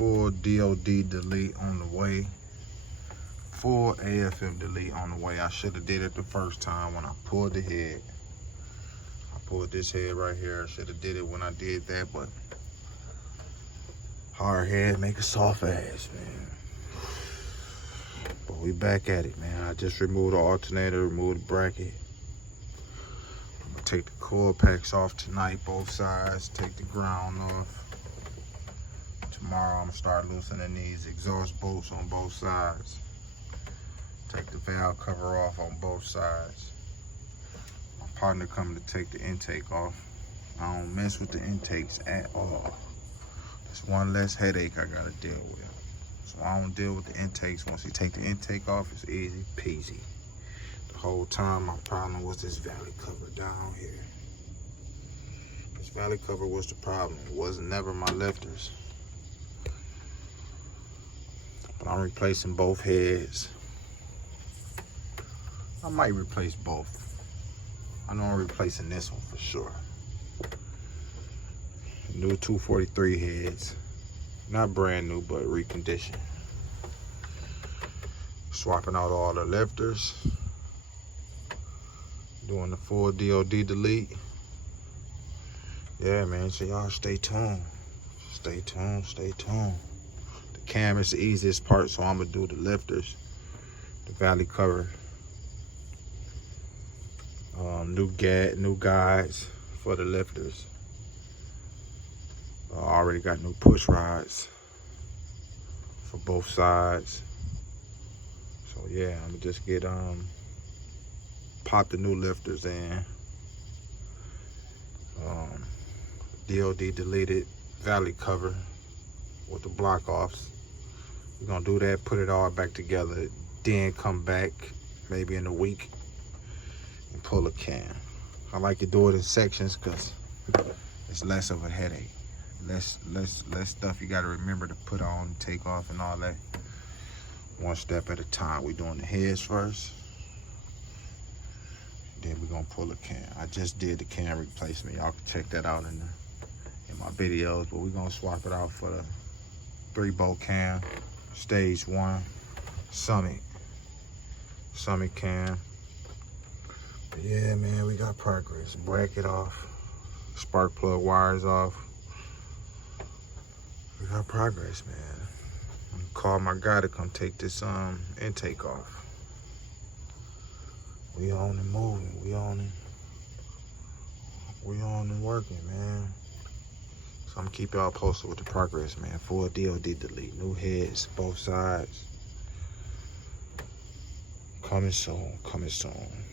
full DOD delete on the way. Full AFM delete on the way. I should have did it the first time when I pulled the head. I pulled this head right here. I should have did it when I did that, but hard head make a soft ass, man. But we back at it, man. I just removed the alternator, removed the bracket. I'm gonna take the coil packs off tonight, both sides. Take the ground off. Tomorrow I'm gonna start loosening these exhaust bolts on both sides. Take the valve cover off on both sides. My partner coming to take the intake off. I don't mess with the intakes at all. It's one less headache I gotta deal with. So I don't deal with the intakes. Once you take the intake off, it's easy peasy. The whole time my problem was this valley cover down here. This valley cover was the problem. It wasn't never my lifters. But I'm replacing both heads. I might replace both. I know I'm replacing this one for sure. New 243 heads. Not brand new, but reconditioned. Swapping out all the lifters. Doing the full DOD delete. Yeah, man, so y'all stay tuned. Stay tuned, stay tuned. The cam is the easiest part, so I'm gonna do the lifters. The valley cover. New guides for the lifters. I already got new push rods for both sides. So yeah, I'm gonna just get pop the new lifters in. DOD deleted valley cover with the block offs. We're gonna do that, put it all back together, then come back maybe in a week and pull a cam. I like to do it in sections because it's less of a headache. Less stuff you got to remember to put on, take off, and all that. One step at a time. We're doing the heads first. Then we're gonna pull a cam. I just did the cam replacement. Y'all can check that out in my videos. But we're gonna swap it out for the 3-bolt cam, stage 1, summit cam. But yeah, man, we got progress. Bracket off, spark plug wires off. We got progress, man. I'm gonna call my guy to come take this intake off. We on and moving. We on and working, man. So I'm gonna keep y'all posted with the progress, man. Full DOD delete, new heads, both sides. Coming soon, coming soon.